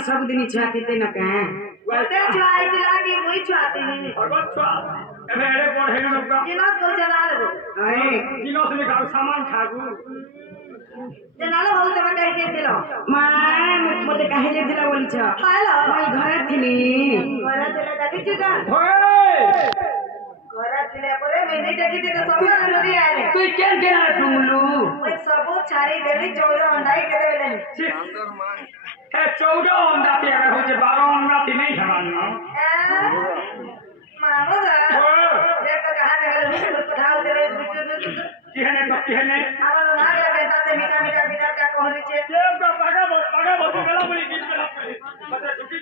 सब दिन छाती ते न कहे बोलते छाई दिला की वही छाती नहीं भगवान छा एबे एड़े पढ़े न का जिनस को चला ले ए जिनस में का सामान खागु जनालो बहुत तब कह के दिलो मां मते कहे जे दिला बोली छ हालो भाई घर थिनी घर दिला दादी जुगा होय घर थिले परे मैं नहीं देखी ते तो सब नदी आले तू केन केन टुंगलू ओए सब छारी देली 14 अंडाई के देले अंदर मां 14 अंडा पे अगर हो जे 12 अंडा थी नहीं खाना मानो जा ये तो कहां जगह पठाओ तेरे किहने तो किहने आवा ना कहता ते मीठा मीठा मीठा का कहनी छे ये तो पागा बहुत गला बोली गीत गला बोली बता झुकी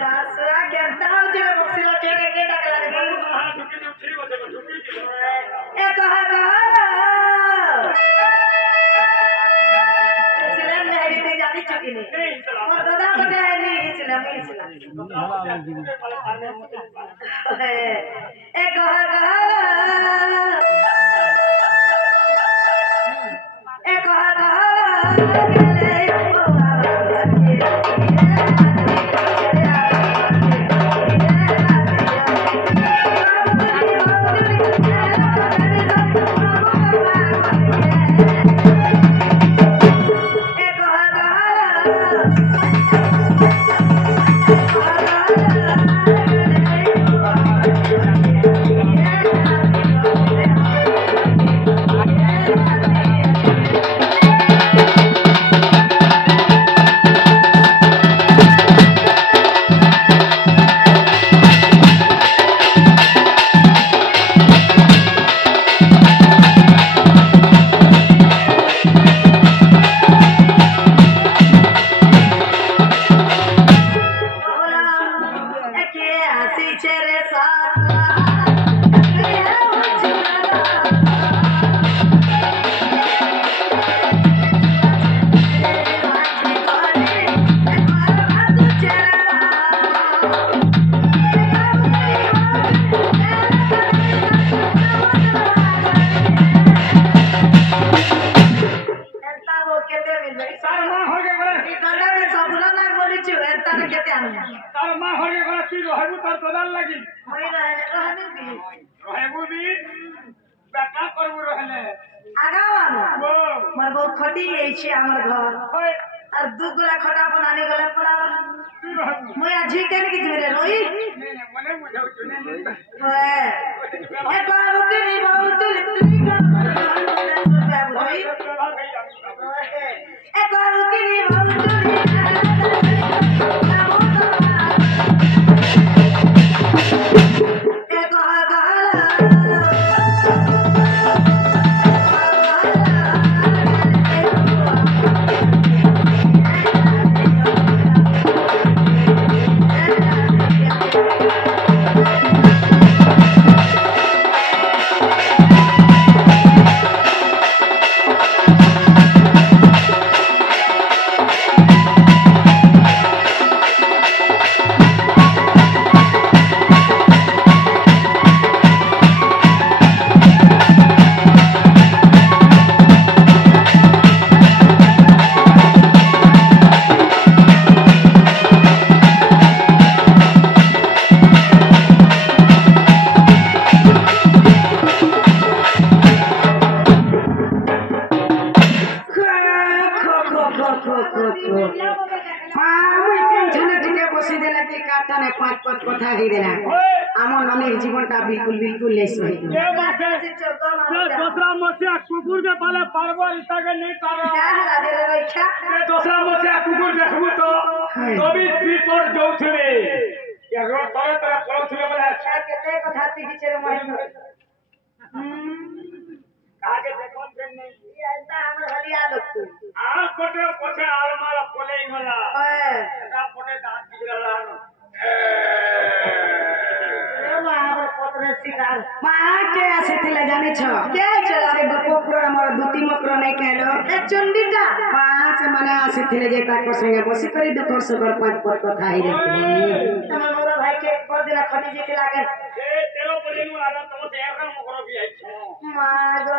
दासरा कहता हो जे बक्सीला के डाकला रे हां झुकी ठीक हो जे झुकी ए कहा चुकी नहीं और दादा बता है नहीं इस्लाम एक कहलो ए चंडीटा पांच माने आसीथिले जे ताको संगे बसी करी दे तोर सगर पांच पद कथा ही रे तमे मोरा भाई के कर दिला खटी जे के लागे ए तेलो पलेनु आदा तम देर का मकर भी आई मागो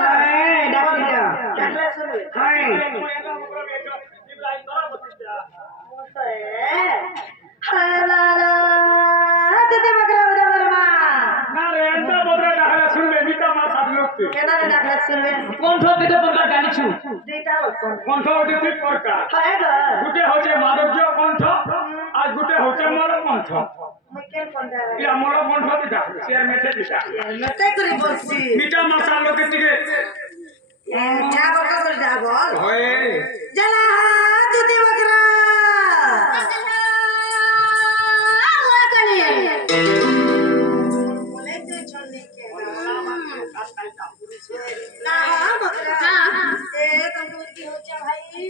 हाय डाक दिया डाकला सुन हाय हालाला दे बकरा उदा बरमा ना रे अंदर बोतरा डाकला सुन बे बीता मा सब लोग के केना डाकला सुन बे कोन ठो केते प्रकार जानि छु दुईटा होछन कोन ठो होते दुई प्रकार हाय ग गुटे होचे माधवज्ञ कोन ठो आज गुटे होचे मोर कोन ठो मकेन कोन दे या मोर कोन ठो दिता शेर मेठे दिता मते करी बसी मीठा मसालो के टिके ए छाबो का कर जा बोल होए जना दुधी बकरा बोले तो छोड़ने के ना बकरा ए तंदूर की हो जा भाई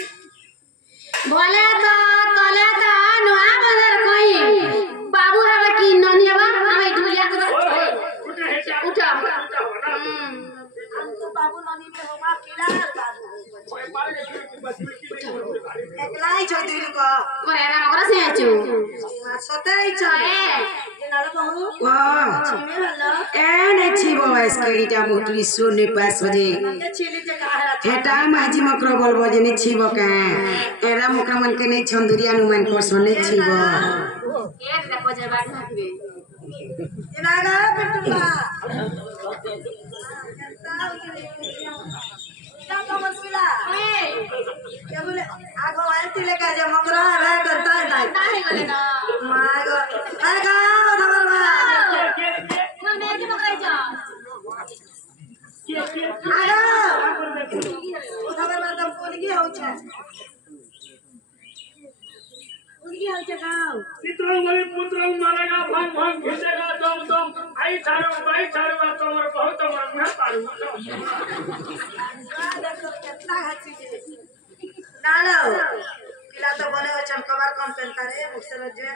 बोले तो तले तो नुआ बदर कोई बाबू हवे की ननियावा हमें ढुलिया को उठा तो बाबू ननी में होगा किला बाबू एकलाई छोड़ दिलु को मोरे राम करे से आचू सतेई छे नालो बहु वाह छिमे हल्ला ए ने छिबो एसकेडीटा मोटरी सोने पास बजे के छिली जे काहरा हेटा माजी मकरो बोलबो जे ने छिबो का एरा मकरा मन के ने छंदुरिया नु मन को सोने छिबो एक देखो जे बात हाथबे एनागा पिटुआ क्या कमल पिला क्या बोले आगो आंटी लेके जे मकरा है करता है ताही गले ना मागो आगा धबर बा मने के पकड़े जा आगा धबर बा तब कोन की हो छै उनकी हो छै गांव चित्रं मले पुत्रं मारेगा भंग भंग घिसेगा दम दम आई चारो तोमर बहुत तोमर मुह पारू कितना हंसी जे नालो किला तो बने हो चमकवर कम पेंता रे मुझसे रजे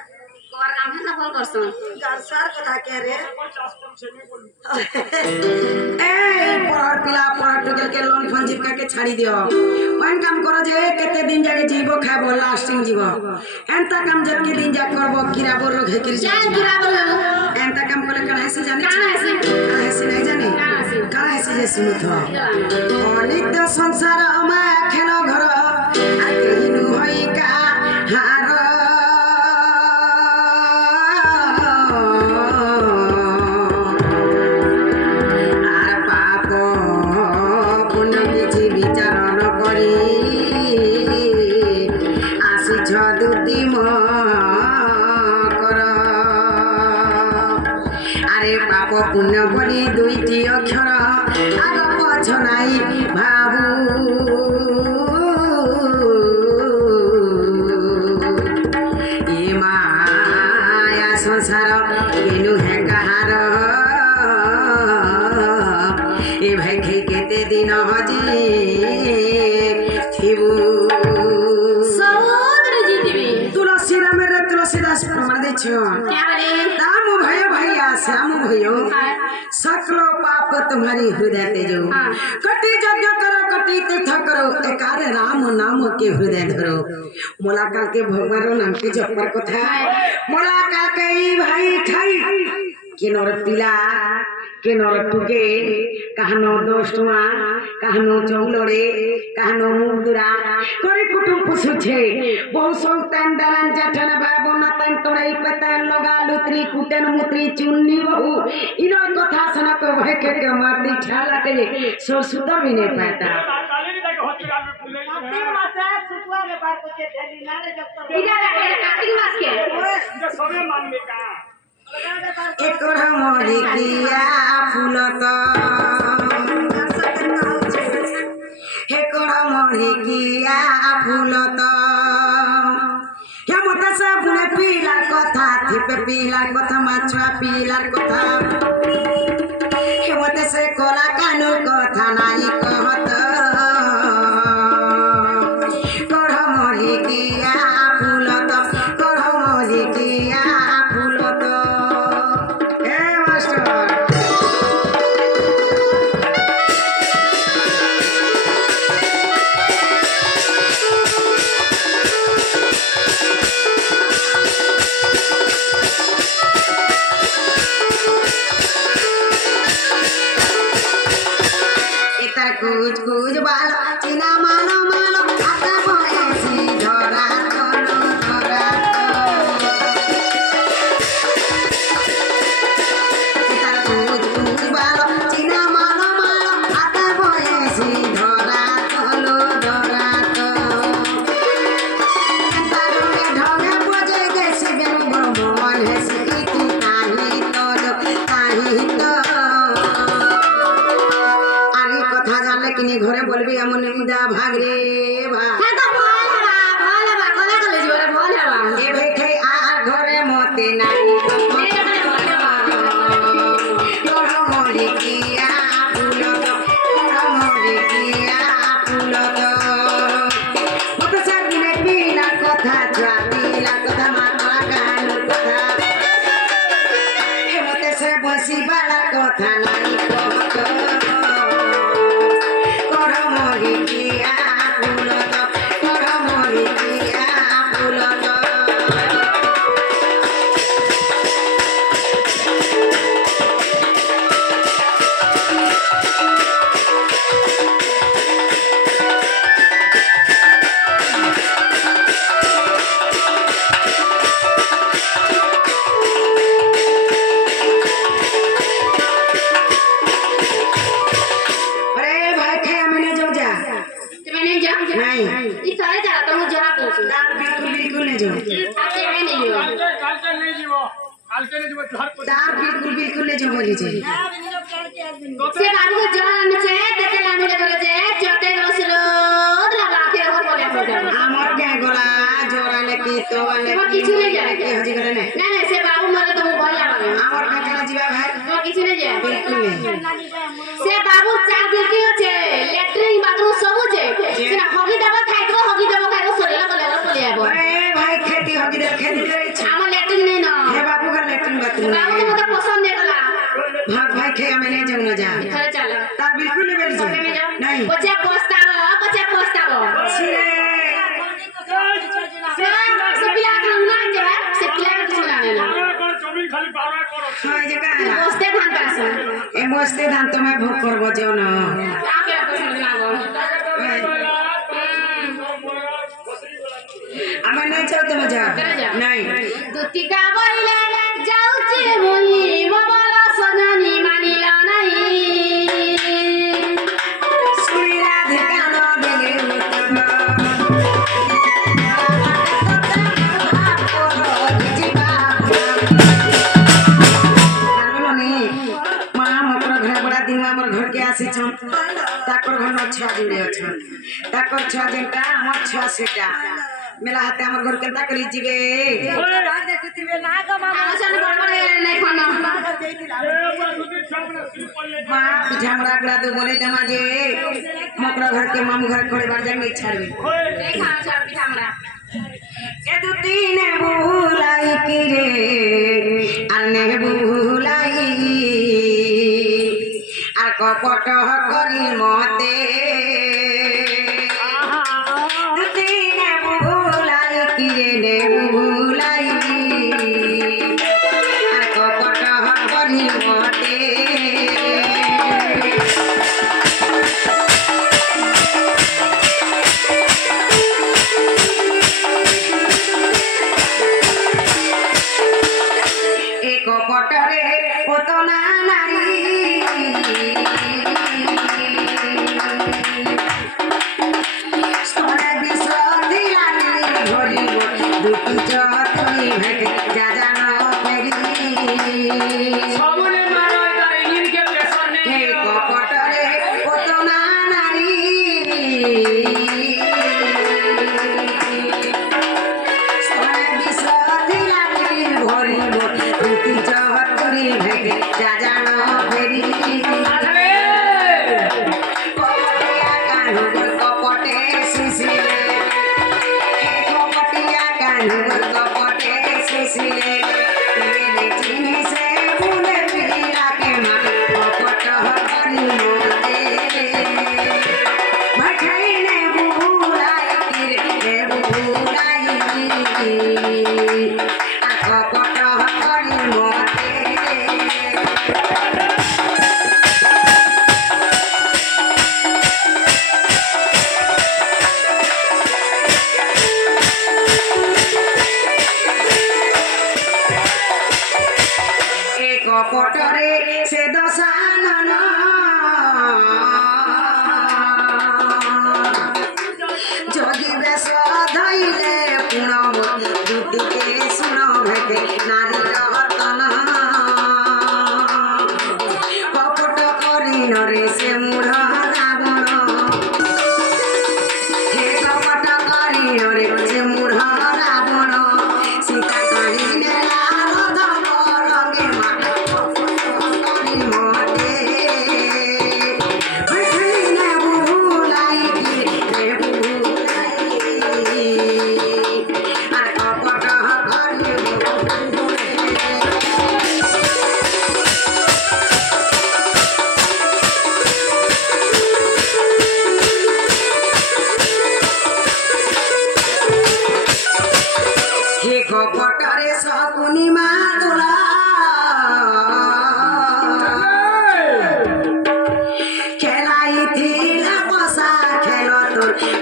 कोर काम है ना फोन करसन गांसार कथा के रे 50 कम से नहीं बोली ए पर पिला पर टुकल के लोन फोन जिपका के छाड़ी दियो ओन काम करो जे केते दिन जाके जीवो खाबो लास्टिंग जीवो एंता काम जब के दिन जा करबो किराबो रोग है किर जा किराबो एंता काम करे कहां से जाने कहां से नहीं जाने कहां से जे सुनु थो अनित संसार अमा खेलो घर आके हिनु होई का हार पुण्य बड़ी दुईटी अक्षर आग पछ नाई भाबू ए माया संसार केनु है कहार ए भाई खे केते दिन हजी थिबू सौदरी जीतिबी तुलसी राम रे तुलसीदास प्रमाण दे छ क्या बोले राम भय भैया श्याम भयो सकलो पाप तुम्हारी हृदय तेजो कटी यज्ञ करो कटी तीर्थ करो एकारे राम नाम के हृदय धरो मोलाकाल के भगवान नाम के जपर कथा मोलाकाल के भाई ठाई केनर पिला केनर टुके कहनो दोस्तुआ कहनो चौलड़े कहनो मुगदुरा करे कुटुम पुछुछे बहु संतान दलन जठन बाबो नतन तोड़ई पतन लगा लुत्री कुटन मुत्री चुन्नी बहु इनो कथा सुना को भय के माटी ठाला के सो सुतर भी नहीं पाता कार्तिक मास है सुतवा में बात को ढेली ना रे जब तक इधर कार्तिक मास के जो समय मान में का एक मोरी किया फूल तो एक मोरी किया फूल तो हेमत सबने पीलार कथा थिपे पीलार कथा माछुआ पीलार कथा हेमत से कोला कानूर कथा नाई कहत कढ़ मोरी किया फूल तो कढ़ मोरी किया फूल तो ए मास्टर तार कुछ कुछ बालो चिना मानो मानो आता भयसी धरा तलो धरा तार कुछ कुछ बालो चिना मानो मानो आता भयसी धरा तलो धरा तो तारे ढोंगे बजे जैसे बेनु बरो मन है से इति ताही तलो ताही तो আরে কথা জানলে কিনি ঘরে বলবি এমন নিদা ভাগ রে বা হ্যাঁ তো ভাল হবা কলা কলে জীবনে ভাল হবা এ ভেখে আর ঘরে মতে নাই তোর মরি কিয়া ফুল তো তোর মরি কিয়া ফুল তো কত সামনে পিলা কথা চাপিলা কথা মাথা কান কথা এমতে সে বসি বালা কথা নাই কথা तार बिल्कुल बिल्कुल ले जो बोली जे से बाबू को जान से तेते लाने लगे जे चोटे रसलो लगा के और बोले हो जाए আমার কে গলা জোরালে কি তো মানে তোমার কিছু নেই যায় কি হজি করে না না না সে বাবু মরে তো ভাল লাগে আমার কে গলা জিবা ভাই তোমার কিছু নেই যায় বিলকুল নেই সে বাবু চার বিলকি আছে ল্যাট্রিন বাথরুম সব আছে সিনা হগি দেবা খাইতো সরিলা বলে বলে আইবো আরে ভাই খেতি হগি দে আমার ল্যাট্রিন নেই না হে বাবু का लेकिन बाथरूम बाबू को तो पसंद नहीं कला भाग भाई खे हमें ले जाऊं ना जा चल चल तार बिल्कुल नहीं बेल जा नहीं बच्चा पछतावो छिरे से पिला के ना जाए से पिला के सुनाने ना खाली बारह करो हां जे कहला बस्ते धान पास ए मस्ते धान तो मैं भोग करबो जो न आके पसंद लागो हमें नहीं चाहते मजा नहीं दुतिका बोले जाउचे मोही मोबाला सजनी मानिला नहीं सुनी राधे कानो देगे घर के आसी ताकर घर छुआ जुड़े अच्छा ताकर छुआ जेनटा हमर छुआ सेटा मेला हाथे हमर घर केनता करी जीवे आसन बड़बड़े नहीं खाना मां पिठामड़ा गुड़ा दो बोले दमा जे मकरा घर के मामू घर खोले बार जाए छाड़बे नहीं खाना चार पिठा हमरा ए दु तीन भूलाई की रे अने भूलाई আর কপট করি মতে দুদিনে ভুলাই কিরে নে ভুলাই আর কপট করি মতে এ কপটরে কত না নারী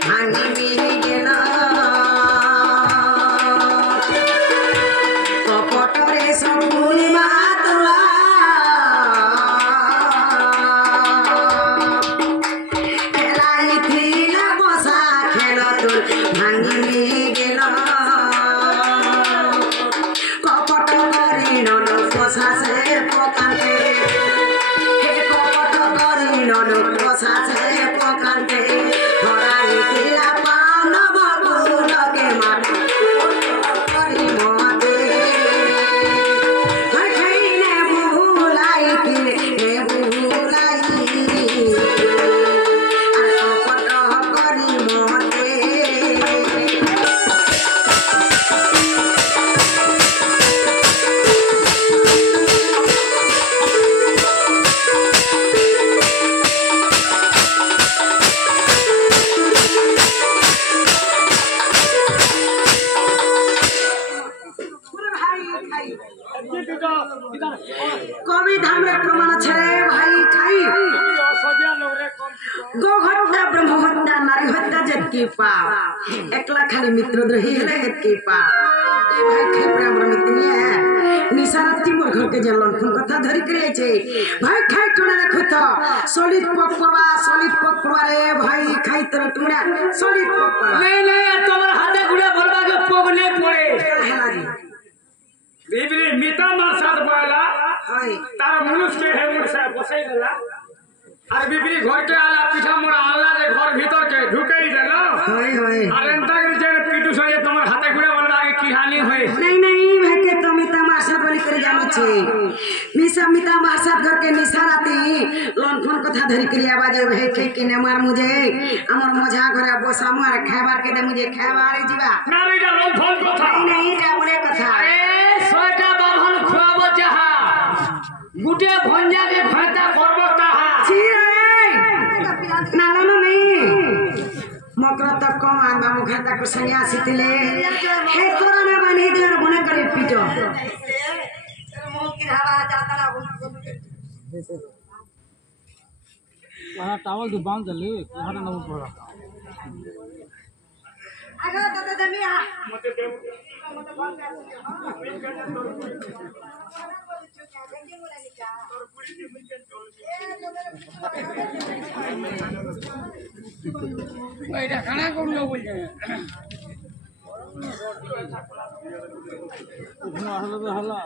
ভাঙি মিহি গেল কপটরে শকুনি মা তোলা খেলাইছিলা বসা খেল তোর ভাঙি মিহি গেল কপট করি নন পোষাছে পকান্তে হে কপট করি নন পোষাছে পকান্তে হরাইছিলা পান বাবুলকে মার করি মতে খাই নে ভুলাই কিলে নে ভুলাই আর কপট করি মতে কবি ধামের প্রমাণ ছেড়ে ভাই খাই গো হত্যা ব্রহ্ম হত্যা নারী হত্যা যেতকি পাপ একলা খালি মিত্রদ্রোহী হলে এতকি পাপ এই ভাই খাই পরে আমরা মিত্র নিয়ে নিশারাত্রি মোর ঘরকে যে লণ্ঠন কথা ধরি করেছে ভাই খাই টুনে দেখো তো সলিড পক পড়বা রে ভাই খাই তোর টুনা সলিড পক পড়বা नहीं नहीं तुम्हारे हाथे गुड़े बोलबा के पोगने पड़े হেলা জি बिबरी मिता मार साथ बोला হয় तार मनुष्य के है मुरसा बसाई देला আর বিবরি ঘর के आला पीछा मोरा आला जे घर भीतर के ढुकाई देला হয় হয় আর এন্তা করে যে পিটু সয়ে তোমার হাতে গুড়া বলবা के की हानि होय नहीं नहीं भेके तो मिता मासा बोली करे जानी छे मिता मासा घर के निशाराती लंठन कथा धरी करी आवाज भेके के ने मार मुझे हमर मझा घरे बसा मार खाबार के दे मुझे खाबार जीवा না রেটা লম্ফন কথা नहीं नहीं এটা বলে কথা আরে ছয়টা বাভন খুয়াব যাহা গুটে ভঞ্জা কে ফাটা করব তাহা ছি রে নালানো নেই মকর তক কম আন্দা মুখে তাক সনিয়া আসিতিলে হে তোরা না বানি দের বনে করে পিটো वहाँ टावल जो बांध दली वहाँ ना नमक पड़ा মতে দেব এটা খানা করলো বলছে हल्ला तो हल्ला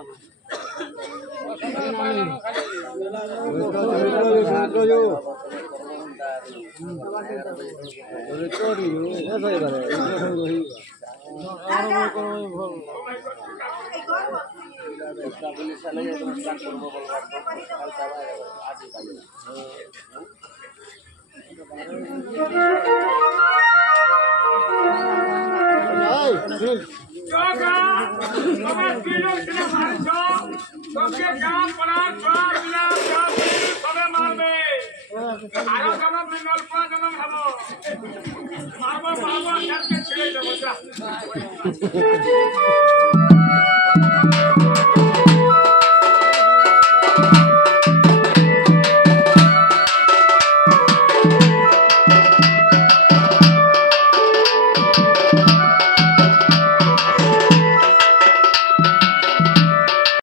जोगा তোমার কিলো কিলো মারছো তোকে গান পড়ার চার বিনা চার সবে মারবে আরো জনম মিনল পা জনম হবো মারবো মারবো সবকে ছেড়ে দেবো যা